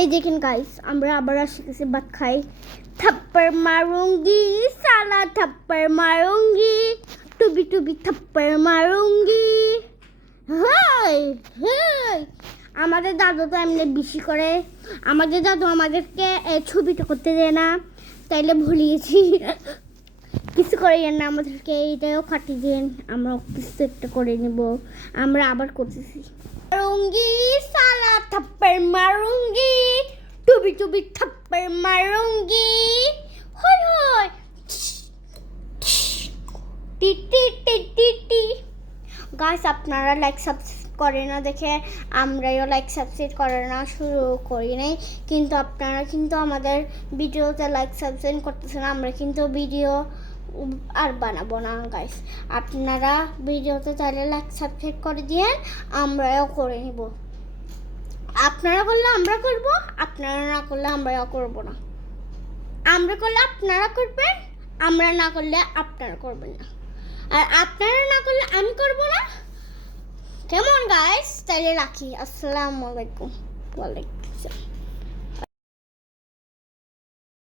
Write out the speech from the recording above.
এই দেখেন গাইস, আমরা আবার আসি গেছি ভাত খাই। थप्पड़ मारूंगी साला थप्पड़ मारूंगी टुबी टुबी थप्पड़ मारूंगी। হাই হাই, আমাদের দাদু তো এমনি বেশি করে। আমাদের দাদু আমাদেরকে ছবিটা করতে দেয় না, তাইলে ভুলিয়েছি। কিছু করে না, আমাদেরকে এইটাও কাটিয়ে দেন, আমরা কিছু একটা করে নেব। আমরা আবার করতেছি। मारूंगी साला थप्पड़ मारूंगी टुबी टुबी थप्पड़ मारूंगी। होय होय T T T T T. Guys, আপনারা লাইক সাবস্ক্রাইব করে না দেখে আমরাও লাইক সাবস্ক্রাইব করে না শুরু করি নাই, কিন্তু আপনারা কিন্তু আমাদের ভিডিওতে লাইক সাবস্ক্রাইব করতেছেন। আমরা কিন্তু ভিডিও আর বানাবো না গাইস। আপনারা ভিডিওতে চাইলে লাইক সাবস্ক্রাইব করে দিয়ে আমরাও করে নিব। আপনারা করলে আমরা করব, আপনারা না করলে আমরাও করব না। আমরা করলে আপনারা করবেন, আমরা না করলে আপনারা করবেন না, আর আপনারা না করলে আমি করব না। কেমন গাইস? তাইলে রাখি। আসসালামু আলাইকুম। ওয়ালাইকুম আসসালাম।